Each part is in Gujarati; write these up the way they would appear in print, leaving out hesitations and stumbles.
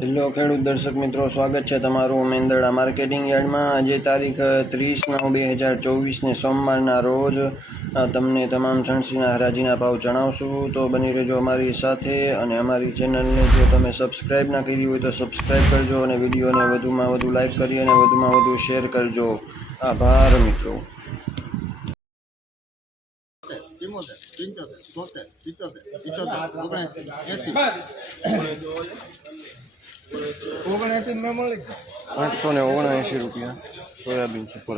હેલો ખેડૂત દર્શક મિત્રો, સ્વાગત છે તમારું મેંદરડા માર્કેટિંગ યાર્ડમાં। આજે તારીખ 30/9/2024 સોમવારના રોજ તમને તમામ છણસીના હરાજીના ભાવ જણાવશું। તો બની રહેજો અમારી સાથે અને અમારી ચેનલને જો તમે સબસ્ક્રાઈબ ના કરી હોય તો સબસ્ક્રાઈબ કરજો અને વિડીયોને વધુમાં વધુ લાઇક કરી અને વધુમાં વધુ શેર કરજો। આભાર મિત્રો। 879 રૂપિયા સોયાબીન સુપર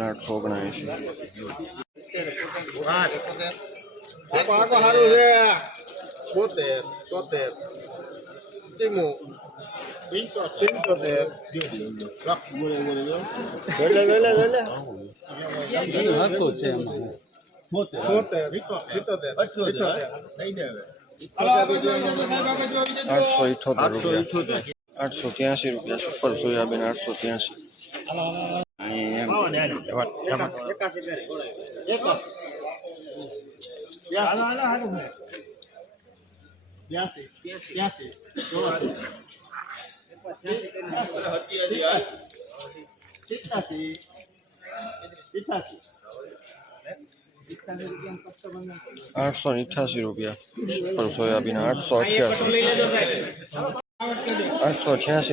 883 રૂપિયા સુપર સોયાબીન 888 રૂપિયા સુપર સોયાબીન 886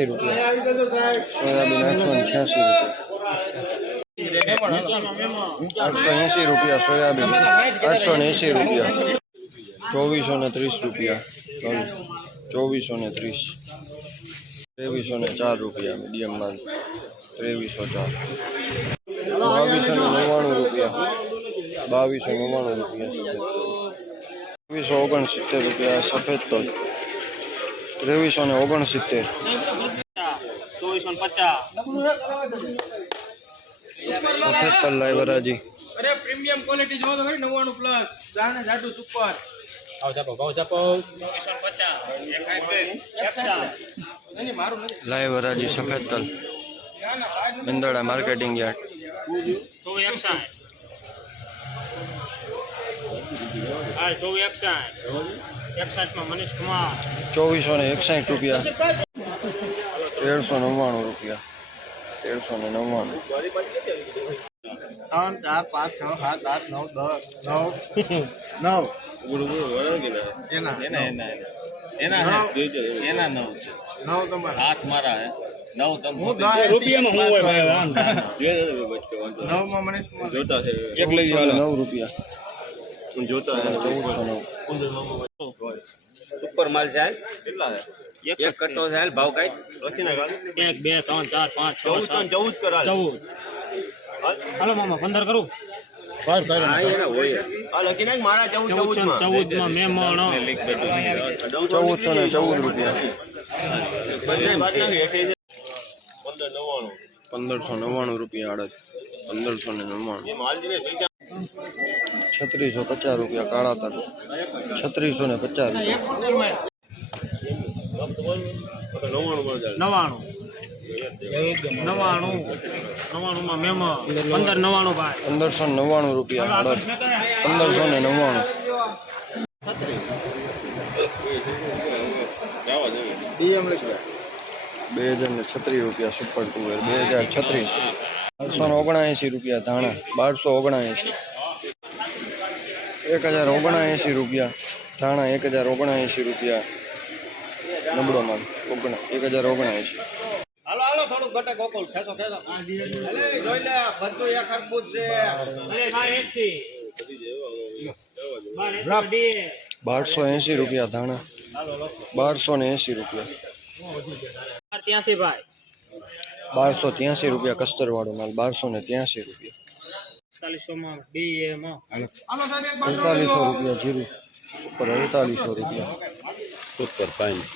રૂપિયા સોયાબીન 886 રૂપિયા સોયાબીન 880 રૂપિયા 2430 રૂપિયા 2430 2304 રૂપિયા મીડિયમ માલ 2304 2299 રૂપિયા 2299 રૂપિયા 2269 રૂપિયા સફેદ તલ 2369 સફેદ તલ લાઈવ હરાજી। અરે પ્રીમિયમ ક્વોલિટી જો તો ખરી 99 પ્લસ જાણે જાડુ સુપર ભાવ ચાપો 2450 નહીં મારું નથી લાઈવ હરાજી સફેદ તલ મેંદરડા માર્કેટિંગ યાર્ડ 2461 માં મનીષ કુમાર 2461 રૂપિયા 1399 રૂપિયા 1399 3 4 સુપર માલ છે કેટલા છે એક કટ્ટો છે ભાવ કાઈ લખીને 1 2 3 4 5 6 14 કરા 14 હાલો મામા 15 કરું ફાર ફાર આ લખીને મારા 14 માં મેમણ 1414 રૂપિયા 1599 રૂપિયા આડત 1599 3650 રૂપિયા કાળા તલ 3650 રૂપિયા 99 માં મેમણ 1599 ભાઈ 1599 રૂપિયા આડત 1599 2036 રૂપિયા સુપર ટુવેર 2036 1279 રૂપિયા ધાણા 1279 1079 રૂપિયા ધાણા 1079 રૂપિયા નબળો માલ 1079 હાલો હાલો થોડું ઘટે ગોકુલ ખેંચો ખેંચો જોઈ લે બધું એક હરખું જ છે અરે 1280 રૂપિયા ધાણા 1280 રૂપિયા 83 ભાઈ 1283 રૂપિયા કસ્તર વાળો માલ 1283 રૂપિયા 4500 માં બે માં 4800 રૂપિયા જીરું ઉપર 4800 રૂપિયા 70 પાણી